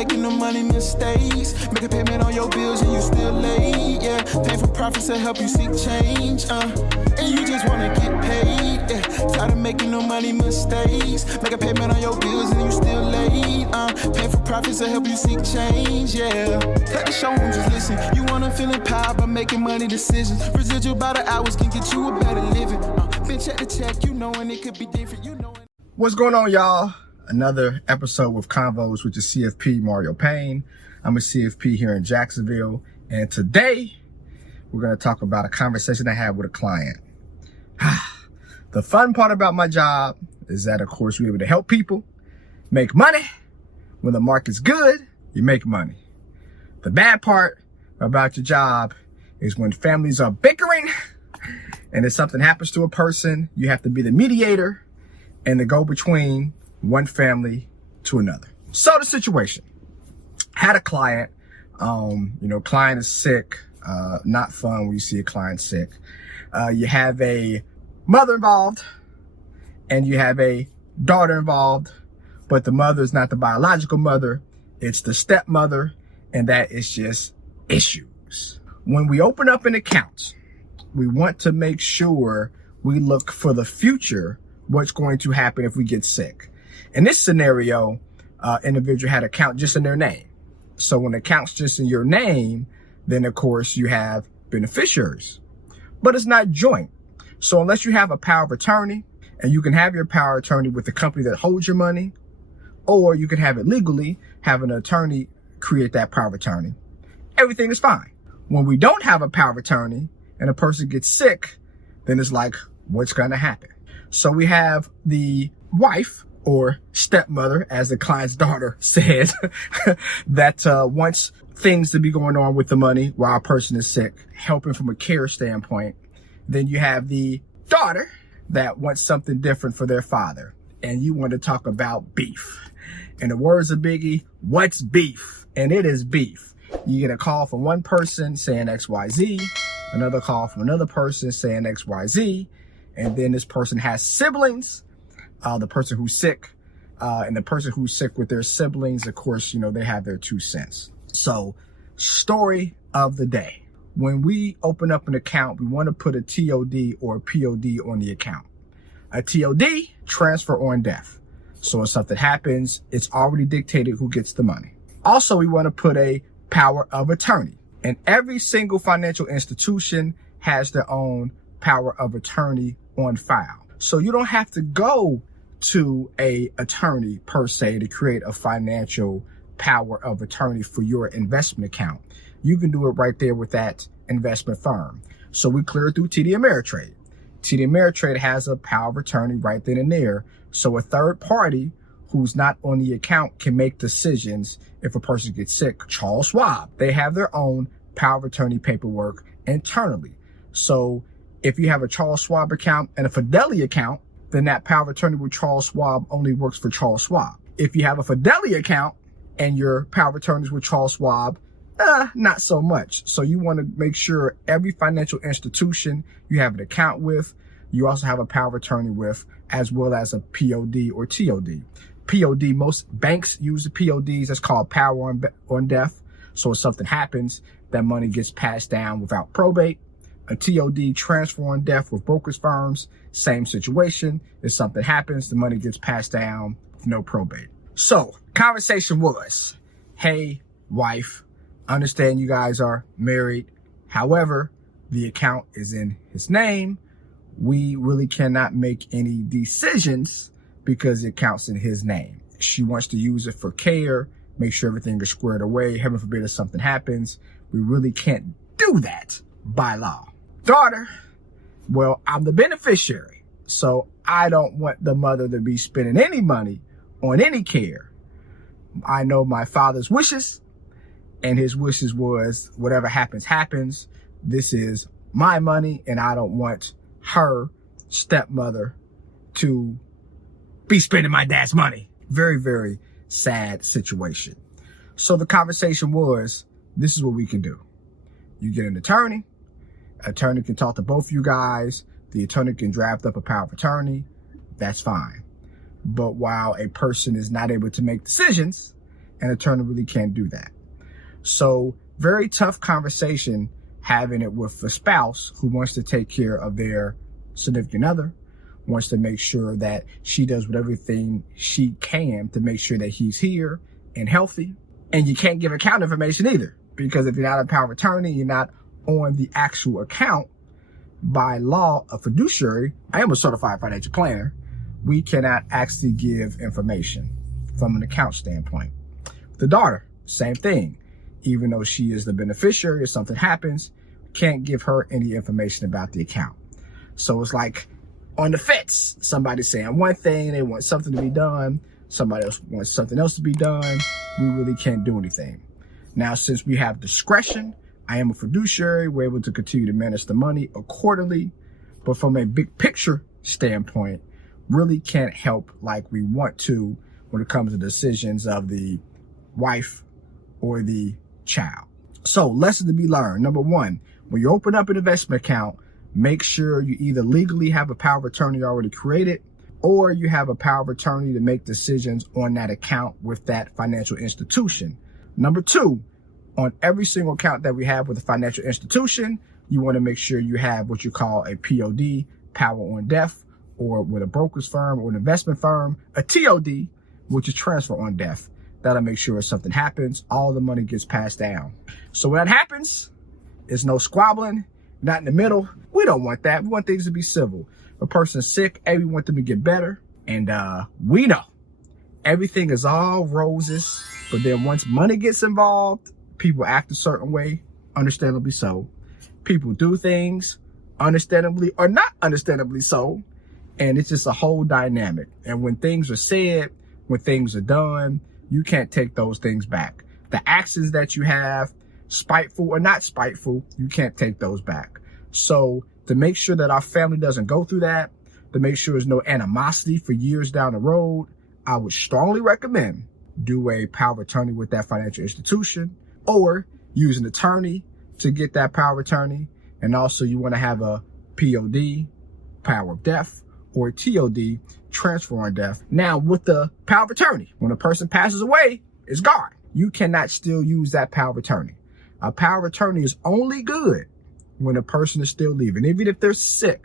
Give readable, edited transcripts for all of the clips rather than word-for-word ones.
making no money mistakes. Make a payment on your bills and you still late, yeah. Painful profits to help you seek change, and you just wanna get paid, yeah. Tired of making no money mistakes. Make a payment on your bills and you still late, Painful profits to help you seek change, yeah. Cut the show and just listen. You wanna feel empowered by making money decisions. Residual by the hours can get you a better living. Bitch at the check, you know, and it could be different, you know. What's going on, y'all? Another episode with Convos with the CFP, Mario Payne. I'm a CFP here in Jacksonville, and today we're going to talk about a conversation I had with a client. The fun part about my job is that, of course, we're able to help people make money. When the market's good, you make money. The bad part about your job is when families are bickering and if something happens to a person, you have to be the mediator and the go-between one family to another. So the situation, had a client, client is sick, not fun when you see a client sick. You have a mother involved and you have a daughter involved, but the mother is not the biological mother, it's the stepmother, and that is just issues. When we open up an account, we want to make sure we look for the future, what's going to happen if we get sick. In this scenario, individual had an account just in their name. So when the account's just in your name, then of course you have beneficiaries, but it's not joint. So unless you have a power of attorney, and you can have your power of attorney with the company that holds your money, or you can have it legally, have an attorney create that power of attorney, everything is fine. When we don't have a power of attorney and a person gets sick, then it's like, what's going to happen? So we have the wife or stepmother, as the client's daughter says, that wants things to be going on with the money while a person is sick, helping from a care standpoint. Then you have the daughter that wants something different for their father. And you want to talk about beef. In the words of Biggie, what's beef? And it is beef. You get a call from one person saying XYZ, another call from another person saying XYZ, and then this person has siblings, the person who's sick, and the person who's sick with their siblings, of course, they have their 2 cents. So, story of the day. When we open up an account, we want to put a TOD or a POD on the account. A TOD, transfer on death. So if something happens, it's already dictated who gets the money. Also, we want to put a power of attorney. And every single financial institution has their own power of attorney on file. So you don't have to go to a attorney per se to create a financial power of attorney for your investment account. You can do it right there with that investment firm. So we clear it through TD Ameritrade. TD Ameritrade has a power of attorney right then and there. So a third party who's not on the account can make decisions if a person gets sick. Charles Schwab, they have their own power of attorney paperwork internally. So if you have a Charles Schwab account and a Fidelity account, then that power of attorney with Charles Schwab only works for Charles Schwab. If you have a Fidelity account and your power of attorney is with Charles Schwab, not so much. So you want to make sure every financial institution you have an account with, you also have a power of attorney with, as well as a POD or TOD. POD, most banks use the PODs. That's called power on death. So if something happens, that money gets passed down without probate. A TOD, transfer on death with brokerage firms, same situation. If something happens, the money gets passed down with no probate. So conversation was, hey, wife, understand you guys are married. However, the account is in his name. We really cannot make any decisions because the account's in his name. She wants to use it for care, make sure everything is squared away. Heaven forbid if something happens. We really can't do that by law. Daughter, well, I'm the beneficiary, so I don't want the mother to be spending any money on any care. I know my father's wishes, and his wishes was whatever happens, happens. This is my money, and I don't want her stepmother to be spending my dad's money. Very, very sad situation. So the conversation was, this is what we can do. You get an attorney. Attorney can talk to both of you guys. The attorney can draft up a power of attorney. That's fine. But while a person is not able to make decisions An attorney really can't do that. So very tough conversation having it with a spouse who wants to take care of their significant other, wants to make sure that she does whatever she can to make sure that he's here and healthy. And you can't give account information either, because if you're not a power of attorney, you're not on the actual account. By law, a fiduciary, I am a certified financial planner, we cannot actually give information from an account standpoint. The daughter, same thing. Even though she is the beneficiary, if something happens, can't give her any information about the account. So it's like on the fence, somebody's saying one thing, they want something to be done, somebody else wants something else to be done. We really can't do anything. Now, since we have discretion, I am a fiduciary, we're able to continue to manage the money accordingly. But from a big picture standpoint, really can't help like we want to when it comes to decisions of the wife or the child. So lesson to be learned. Number one, when you open up an investment account, make sure you either legally have a power of attorney already created, or you have a power of attorney to make decisions on that account with that financial institution. Number two, on every single account that we have with a financial institution, you want to make sure you have what you call a POD, power on death, or with a broker's firm or an investment firm, a TOD, which is transfer on death. That'll make sure if something happens, all the money gets passed down. So when that happens, there's no squabbling, not in the middle. We don't want that. We want things to be civil. If a person's sick, hey, we want them to get better. And we know everything is all roses, but then once money gets involved, people act a certain way, understandably so. People do things understandably or not understandably so. And it's just a whole dynamic. And when things are said, when things are done, you can't take those things back. The actions that you have, spiteful or not spiteful, you can't take those back. So to make sure that our family doesn't go through that, to make sure there's no animosity for years down the road, I would strongly recommend do a power of attorney with that financial institution, or use an attorney to get that power of attorney. And also you want to have a POD, power of death, or a TOD, transfer on death. Now with the power of attorney, when a person passes away, it's gone. You cannot still use that power of attorney. A power of attorney is only good when a person is still living. Even if they're sick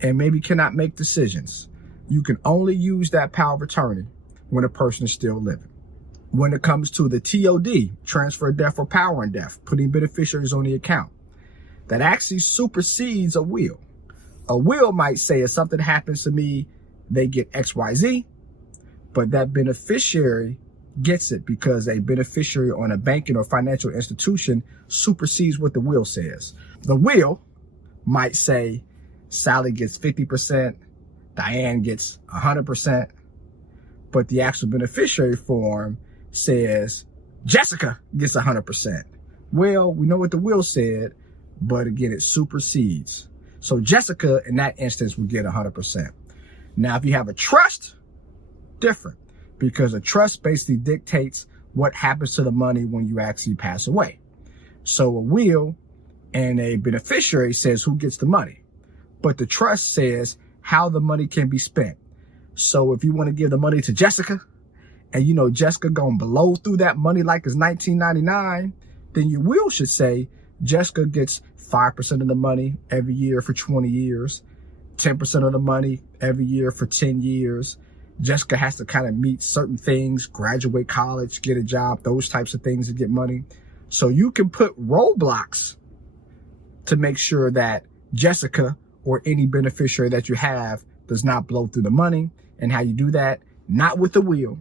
and maybe cannot make decisions, you can only use that power of attorney when a person is still living. When it comes to the TOD, transfer of death or power on death, putting beneficiaries on the account, that actually supersedes a will. A will might say if something happens to me, they get XYZ, but that beneficiary gets it because a beneficiary on a banking or financial institution supersedes what the will says. The will might say Sally gets 50%, Diane gets 100%, but the actual beneficiary form says Jessica gets 100%. Well, we know what the will said, but again, it supersedes. So Jessica in that instance would get 100%. Now, if you have a trust, different, because a trust basically dictates what happens to the money when you actually pass away. So a will and a beneficiary says who gets the money, but the trust says how the money can be spent. So if you want to give the money to Jessica, and you know Jessica gonna blow through that money like it's 1999, then your will should say Jessica gets 5% of the money every year for 20 years, 10% of the money every year for 10 years. Jessica has to kind of meet certain things, graduate college, get a job, those types of things to get money. So you can put roadblocks to make sure that Jessica or any beneficiary that you have does not blow through the money. And how you do that, not with the will,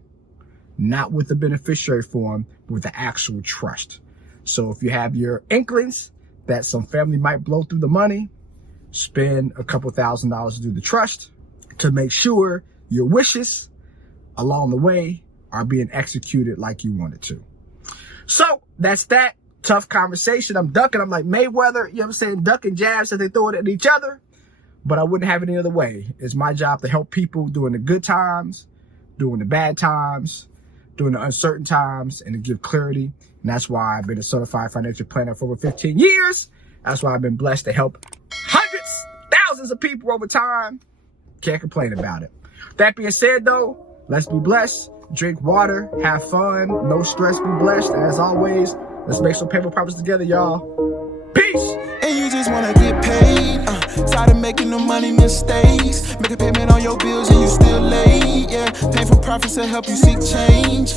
not with the beneficiary form, but with the actual trust. So if you have your inklings that some family might blow through the money, spend a couple $1,000s to do the trust to make sure your wishes along the way are being executed like you wanted to. So that's that. Tough conversation. I'm ducking. I'm like Mayweather, you know what I'm saying? Ducking jabs that they throw it at each other. But I wouldn't have it any other way. It's my job to help people during the good times, during the bad times, during the uncertain times, and to give clarity. And that's why I've been a certified financial planner for over 15 years. That's why I've been blessed to help hundreds, thousands of people over time. Can't complain about it. That being said, though, let's be blessed. drink water, have fun, no stress, be blessed. As always, let's make some paper profits together, y'all. Peace! And you just wanna get paid, tired of making the money mistakes. Make a payment on your bills and you still late, yeah. Painful profits to help you seek change,